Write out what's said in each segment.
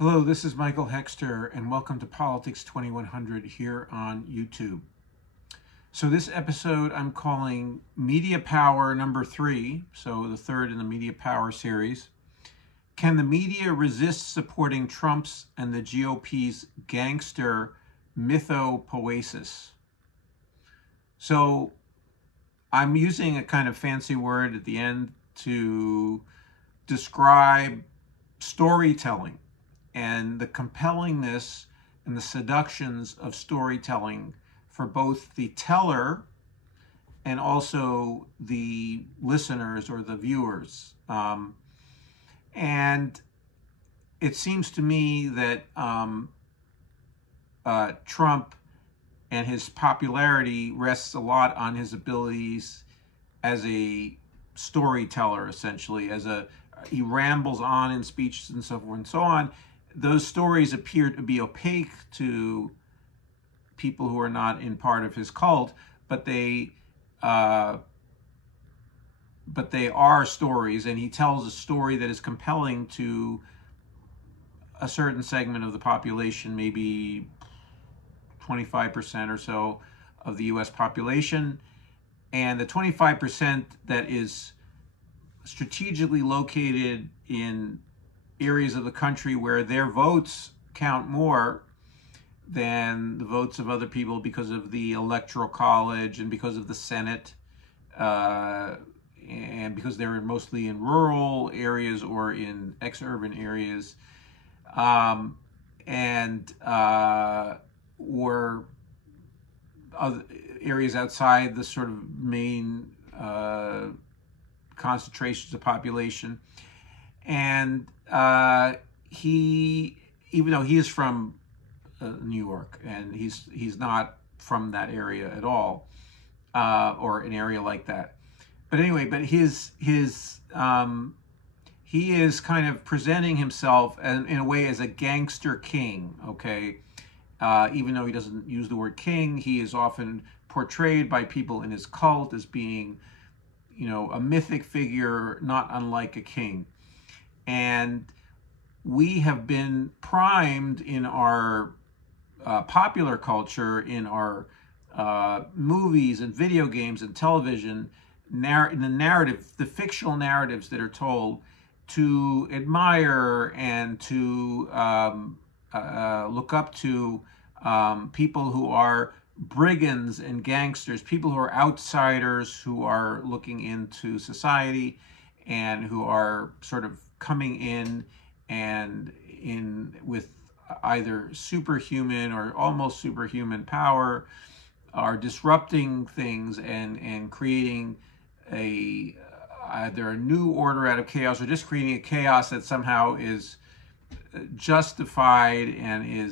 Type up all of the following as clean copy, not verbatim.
Hello, this is Michael Hexter, and welcome to Politics 2100 here on YouTube. So this episode I'm calling Media Power number 3, so the third in the Media Power series. Can the media resist supporting Trump's and the GOP's gangster mythopoesis? So I'm using a kind of fancy word at the end to describe storytelling and the compellingness and the seductions of storytelling for both the teller and also the listeners or the viewers. And it seems to me that Trump and his popularity rests a lot on his abilities as a storyteller, essentially. He rambles on in speeches and so forth and so on. Those stories appear to be opaque to people who are not in part of his cult, but they are stories, and he tells a story that is compelling to a certain segment of the population, maybe 25% or so of the US population. And the 25% that is strategically located in areas of the country where their votes count more than the votes of other people because of the electoral college and because of the Senate, and because they're mostly in rural areas or in ex-urban areas, or other areas outside the sort of main concentrations of population. And even though he is from New York, and he's not from that area at all, or an area like that. But anyway, he is kind of presenting himself in a way as a gangster king. Okay, even though he doesn't use the word king, he is often portrayed by people in his cult as being, a mythic figure, not unlike a king. And we have been primed in our popular culture, in our movies and video games and television, in the narrative, the fictional narratives that are told, to admire and to look up to people who are brigands and gangsters, people who are outsiders, who are looking into society and who are sort of coming in and with either superhuman or almost superhuman power, are disrupting things and creating either a new order out of chaos, or just creating a chaos that somehow is justified and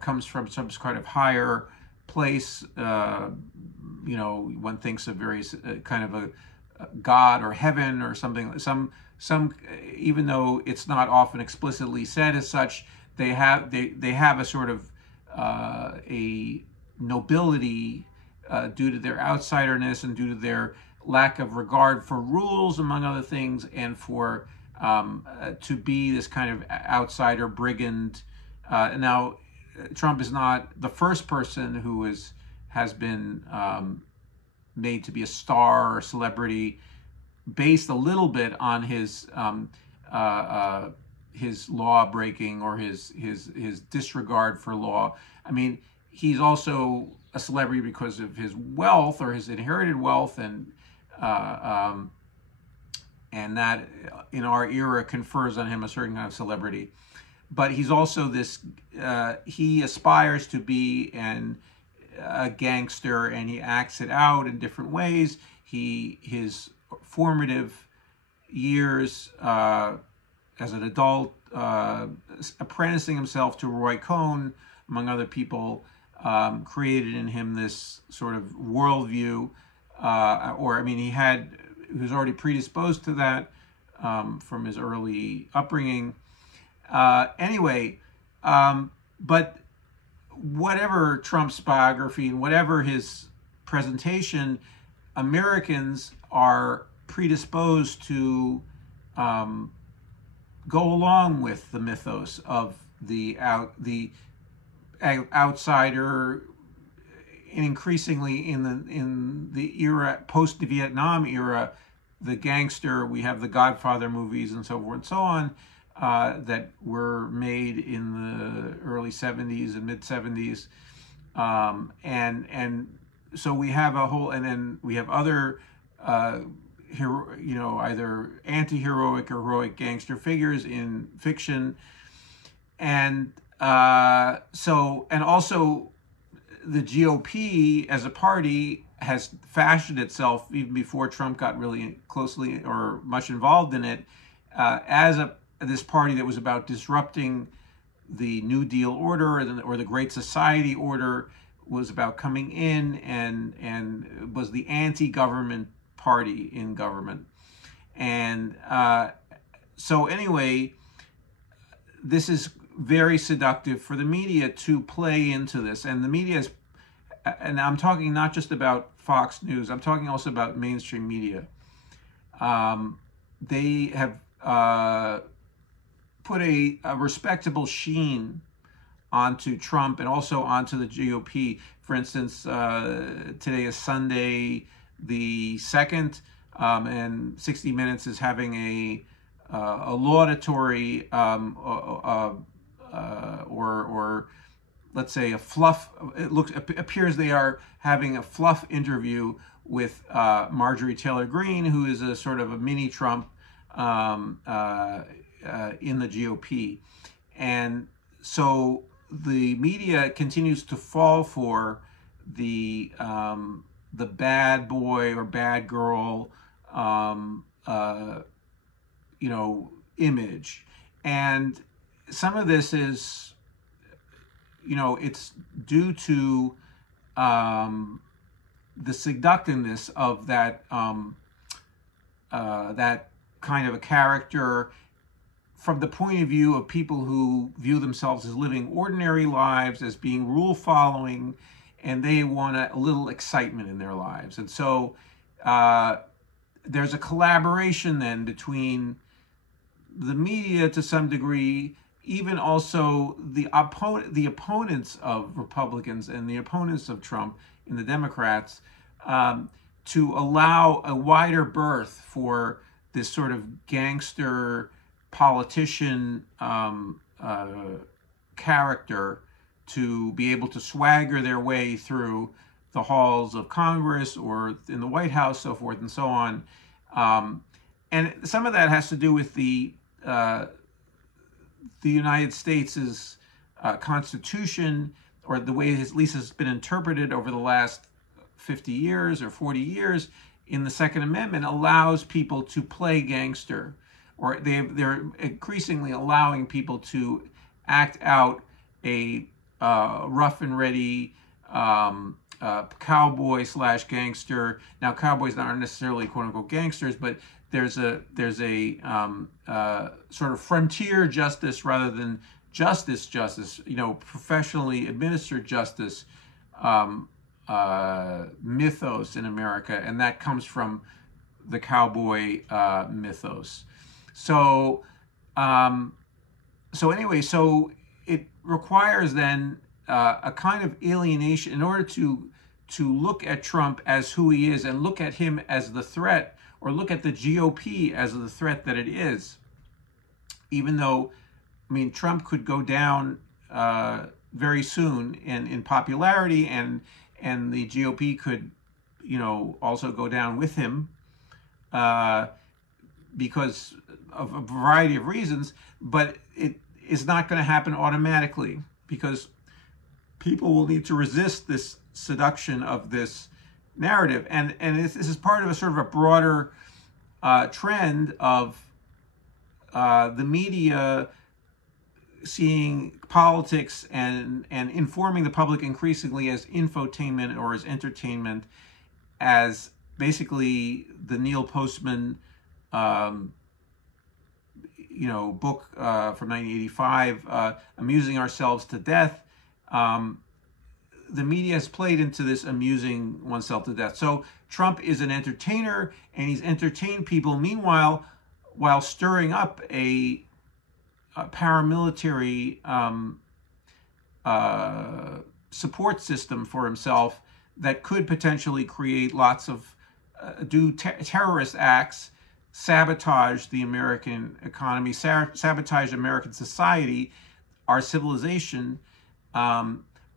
comes from some kind of higher place. One thinks of various kind of a God or heaven or something. Some even though it's not often explicitly said as such, they have a sort of a nobility due to their outsiderness and due to their lack of regard for rules, among other things, and for to be this kind of outsider brigand. Now, Trump is not the first person who has been made to be a star or celebrity based a little bit on his law breaking or his disregard for law. I mean, he's also a celebrity because of his wealth or his inherited wealth, and that in our era confers on him a certain kind of celebrity. But he's also he aspires to be a gangster, and he acts it out in different ways. His formative years as an adult, apprenticing himself to Roy Cohn, among other people, created in him this sort of worldview, he was already predisposed to that from his early upbringing. But whatever Trump's biography and whatever his presentation, Americans are predisposed to go along with the mythos of the outsider, and increasingly in the era post-Vietnam era, the gangster. We have the Godfather movies and so forth and so on that were made in the early 70s and mid 70s, and so we have a whole, and then we have other either anti-heroic or heroic gangster figures in fiction, and also the GOP as a party has fashioned itself, even before Trump got really closely or much involved in it, as this party that was about disrupting the New Deal order or the Great Society order, was about coming in and was the anti-government party in government. And so anyway, this is very seductive for the media to play into this. And the media is, and I'm talking not just about Fox News, I'm talking also about mainstream media. They have put a respectable sheen onto Trump and also onto the GOP. For instance, today is Sunday the 2nd, and 60 Minutes is having a laudatory or let's say a fluff. It appears they are having a fluff interview with Marjorie Taylor Greene, who is a sort of a mini Trump in the GOP, and so the media continues to fall for the bad boy or bad girl image, and some of this is, it's due to the seductiveness of that that kind of a character from the point of view of people who view themselves as living ordinary lives, as being rule following, and they want a little excitement in their lives. And so there's a collaboration then between the media to some degree, even also the opponents of Republicans and the opponents of Trump in the Democrats, to allow a wider berth for this sort of gangster politician character to be able to swagger their way through the halls of Congress or in the White House, so forth and so on. And some of that has to do with the United States' Constitution, or the way it at least has been interpreted over the last 50 years or 40 years in the Second Amendment, allows people to play gangster, or they're increasingly allowing people to act out a rough and ready cowboy / gangster. Now, cowboys aren't necessarily quote unquote gangsters, but there's a sort of frontier justice rather than justice, professionally administered justice mythos in America, and that comes from the cowboy mythos. So anyway, so it requires then a kind of alienation in order to look at Trump as who he is and look at him as the threat, or look at the GOP as the threat that it is. Even though, Trump could go down very soon in popularity, and the GOP could, also go down with him because of a variety of reasons, but it is not going to happen automatically, because people will need to resist this seduction of this narrative. And this is part of a sort of a broader trend of the media seeing politics and informing the public increasingly as infotainment or as entertainment, as basically the Neil Postman book from 1985, Amusing Ourselves to Death. The media has played into this amusing oneself to death. So Trump is an entertainer, and he's entertained people, meanwhile, while stirring up a paramilitary support system for himself that could potentially create lots of terrorist acts, sabotage the American economy, sabotage American society, our civilization,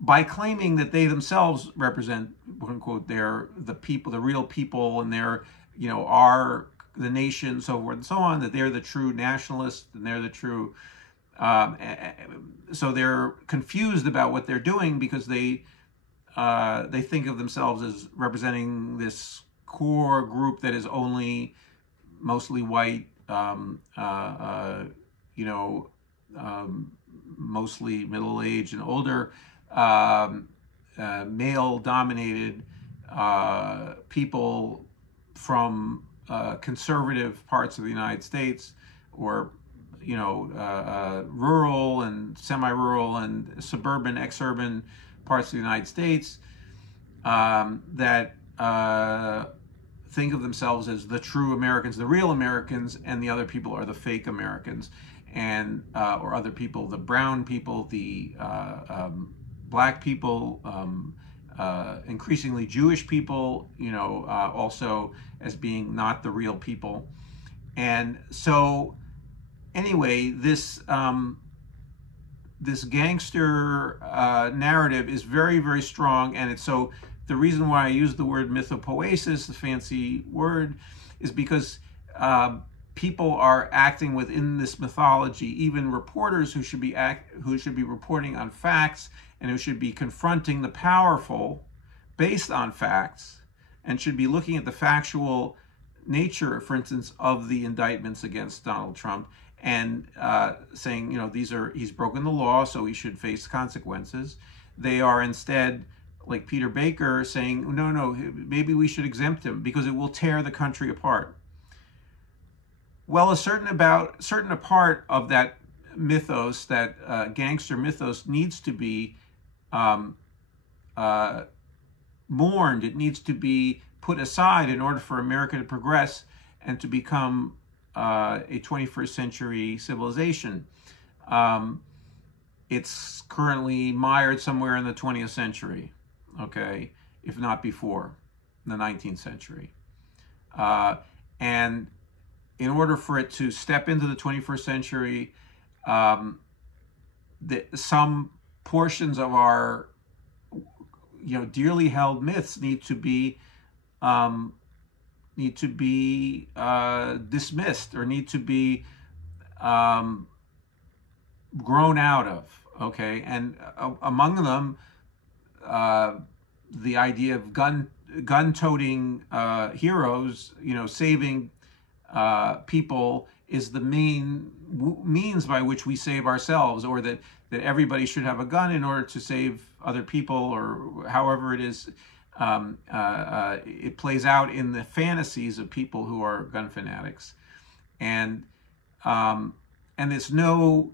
by claiming that they themselves represent, quote unquote, the people, the real people, and they're, are the nation, so forth and so on, that they're the true nationalists and they're the true. So they're confused about what they're doing because they think of themselves as representing this core group that is only mostly white, mostly middle-aged and older, male-dominated people from conservative parts of the United States, or rural and semi-rural and suburban, exurban parts of the United States, that think of themselves as the true Americans, the real Americans, and the other people are the fake Americans, and or other people, the brown people, the black people, increasingly Jewish people, also as being not the real people. And so anyway, this gangster narrative is very, very strong, and it's so. The reason why I use the word mythopoesis, the fancy word, is because people are acting within this mythology. Even reporters who should be reporting on facts and who should be confronting the powerful based on facts, and should be looking at the factual nature, for instance, of the indictments against Donald Trump, and saying, he's broken the law, so he should face consequences. They are instead, like Peter Baker, saying, no, maybe we should exempt him because it will tear the country apart. Well, a certain part of that mythos, that gangster mythos, needs to be mourned. It needs to be put aside in order for America to progress and to become a 21st century civilization. It's currently mired somewhere in the 20th century, okay, if not before, the 19th century. And in order for it to step into the 21st century, some portions of our, dearly held myths need to be dismissed, or need to be grown out of. Okay, and among them, the idea of gun-toting heroes, saving people, is the main means by which we save ourselves, or that everybody should have a gun in order to save other people, or however it is. It plays out in the fantasies of people who are gun fanatics, and it's no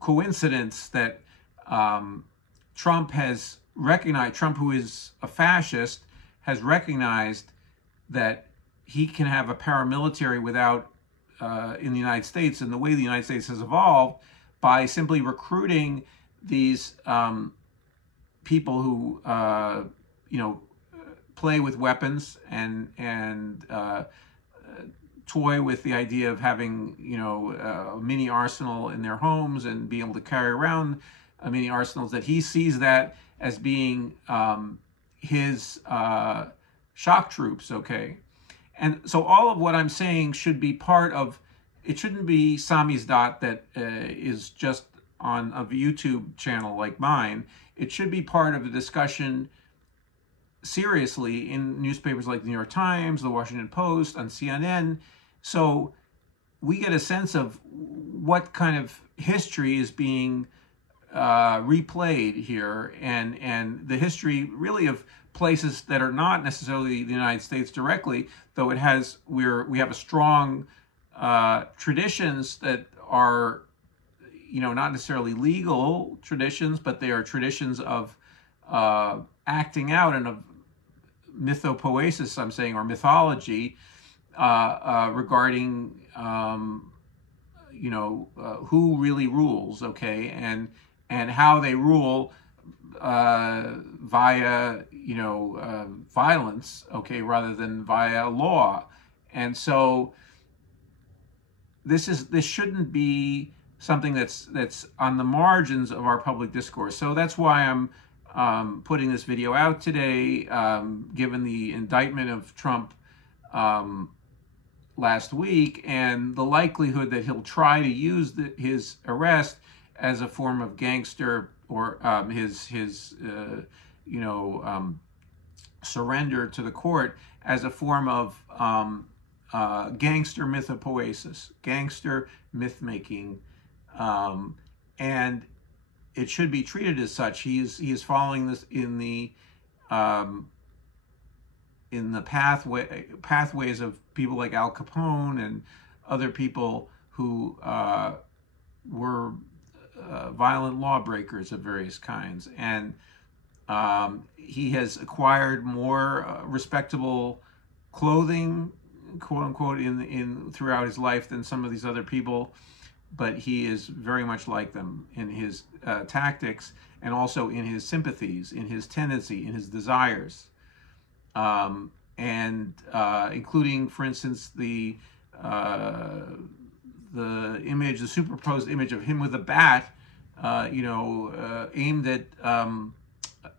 coincidence that Trump, who is a fascist, has recognized that he can have a paramilitary without, in the United States, and the way the United States has evolved, by simply recruiting these people who, play with weapons and toy with the idea of having, a mini arsenal in their homes and being able to carry around mini arsenals, that he sees that as being his shock troops, okay? And so all of what I'm saying should be part of, it shouldn't be samizdat that is just on a YouTube channel like mine. It should be part of the discussion seriously in newspapers like the New York Times, the Washington Post, on CNN, so we get a sense of what kind of history is being replayed here, and the history really of places that are not necessarily the United States directly, though we have a strong traditions that are, not necessarily legal traditions, but they are traditions of acting out, and of mythopoesis, I'm saying, or mythology, regarding who really rules, okay, and how they rule via violence, okay, rather than via law. And so this shouldn't be something that's on the margins of our public discourse. So that's why I'm putting this video out today, given the indictment of Trump last week and the likelihood that he'll try to use his arrest as a form of gangster, or his surrender to the court as a form of gangster mythopoesis, gangster myth making, and it should be treated as such. He is following this in the pathways of people like Al Capone and other people who were violent lawbreakers of various kinds. And he has acquired more respectable clothing, quote unquote, in throughout his life than some of these other people, but he is very much like them in his tactics, and also in his sympathies, in his tendency, in his desires, and including, for instance, the image, the superposed image of him with a bat, aimed at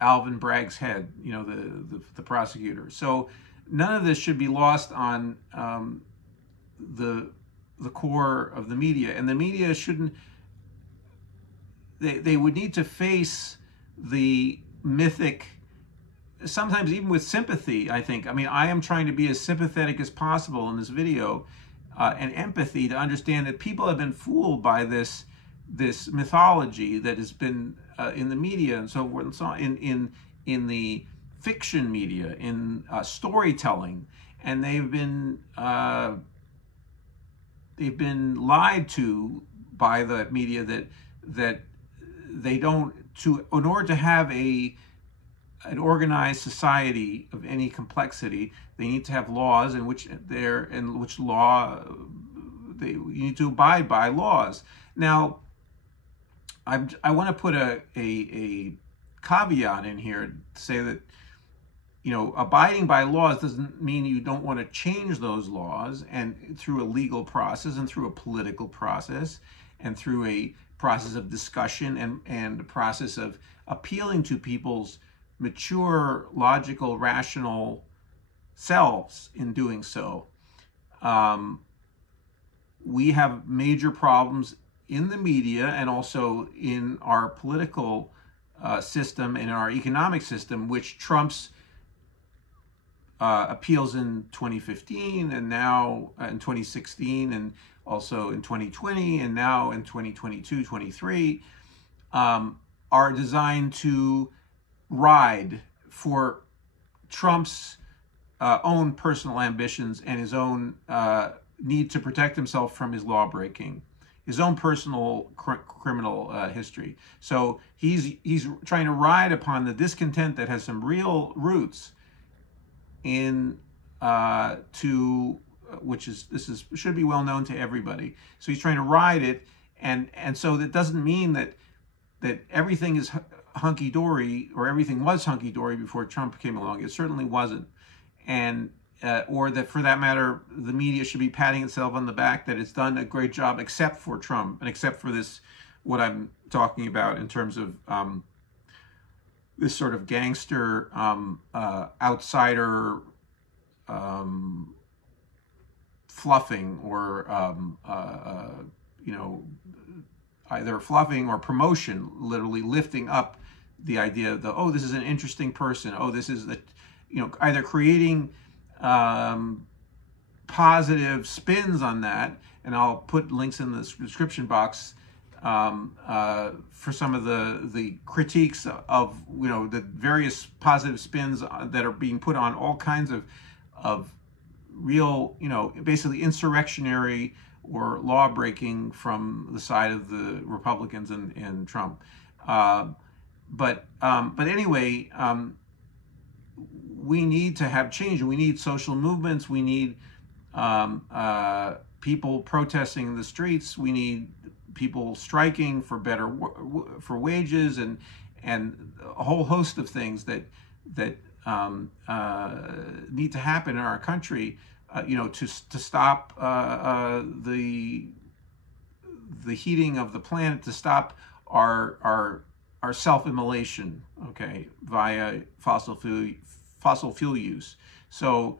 Alvin Bragg's head, the prosecutor. So none of this should be lost on the core of the media, and the media shouldn't. They would need to face the mythic, sometimes even with sympathy, I think. I mean, I am trying to be as sympathetic as possible in this video, and empathy, to understand that people have been fooled by this mythology that has been in the media and so forth and so on, in the fiction media, in storytelling, and they've been lied to by the media that they don't, in order to have an organized society of any complexity, they need to have laws you need to abide by laws. Now, I want to put a caveat in here to say that, abiding by laws doesn't mean you don't want to change those laws, and through a legal process, and through a political process, and through a process of discussion, and a process of appealing to people's mature, logical, rational selves in doing so. We have major problems in the media and also in our political system and in our economic system, which trumps appeals in 2015 and now in 2016 and also in 2020 and now in 2022, 23, are designed to ride for Trump's own personal ambitions and his own need to protect himself from his law breaking, his own personal criminal history. So he's trying to ride upon the discontent that has some real roots in should be well known to everybody. So he's trying to ride it, and so that doesn't mean that everything is hunky-dory, or everything was hunky-dory before Trump came along. It certainly wasn't. And or that, for that matter, the media should be patting itself on the back that it's done a great job, except for Trump and except for this, what I'm talking about in terms of this sort of gangster outsider fluffing, or either fluffing or promotion, literally lifting up the idea of oh, this is an interesting person. Oh, this is either creating positive spins on that, and I'll put links in the description box for some of the critiques of the various positive spins that are being put on all kinds of real, basically insurrectionary or law breaking from the side of the Republicans and Trump. But anyway, we need to have change. We need social movements. We need people protesting in the streets. We need people striking for better for wages, and a whole host of things that need to happen in our country, to stop the heating of the planet, to stop our self-immolation, okay, via fossil fuel use. So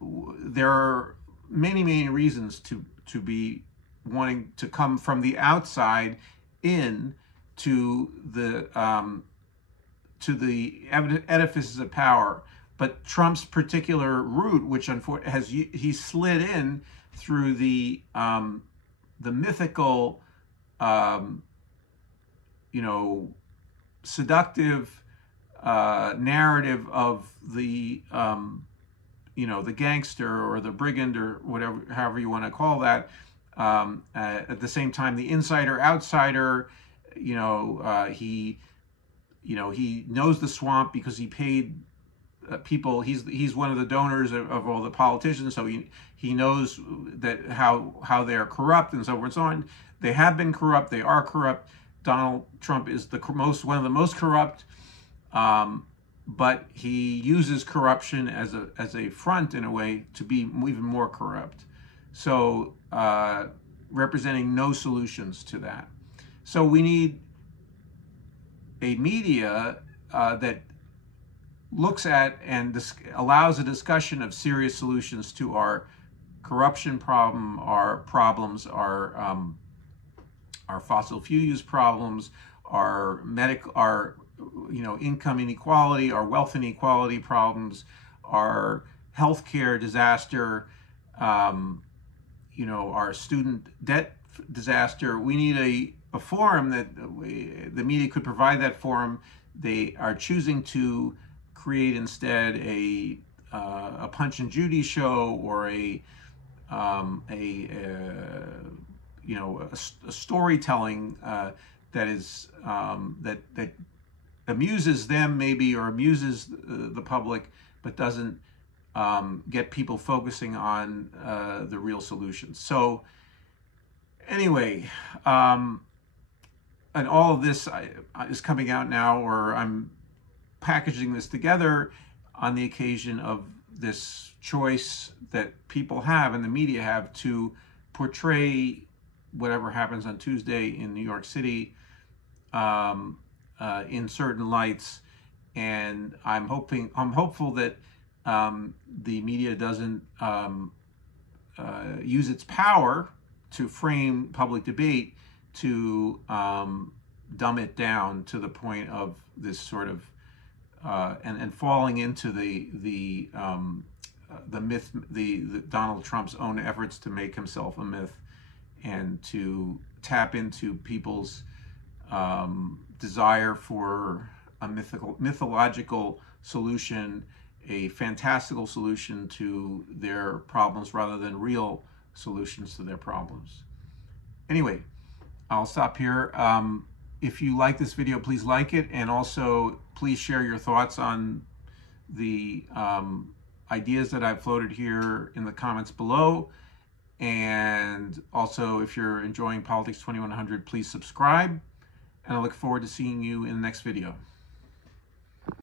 there are many reasons to be wanting to come from the outside in to the edifices of power. But Trump's particular route, which unfortunately he slid in through the mythical, seductive narrative of the the gangster or the brigand or whatever, however you want to call that. At the same time, the insider outsider, he knows the swamp because he paid people. He's one of the donors of all the politicians, so he knows that how they're corrupt and so forth and so on. They have been corrupt. They are corrupt. Donald Trump is one of the most corrupt. But he uses corruption as a front, in a way, to be even more corrupt. So representing no solutions to that. So we need a media that looks at and allows a discussion of serious solutions to our corruption problem, our problems, our fossil fuel use problems, our income inequality, our wealth inequality problems, our healthcare disaster, our student debt disaster. We need a forum that the media could provide that forum. They are choosing to create instead a Punch and Judy show, or a storytelling that is that amuses them, maybe, or amuses the public, but doesn't get people focusing on the real solutions. So anyway, and all of this is coming out now, or I'm packaging this together on the occasion of this choice that people have and the media have to portray whatever happens on Tuesday in New York City in certain lights. And I'm hopeful that the media doesn't use its power to frame public debate to dumb it down to the point of this sort of and falling into the myth, the Donald Trump's own efforts to make himself a myth, and to tap into people's desire for a mythological solution, a fantastical solution to their problems, rather than real solutions to their problems. Anyway, I'll stop here. If you like this video, please like it, and also please share your thoughts on the ideas that I've floated here in the comments below. And also, if you're enjoying Politics 2100, please subscribe, and I look forward to seeing you in the next video.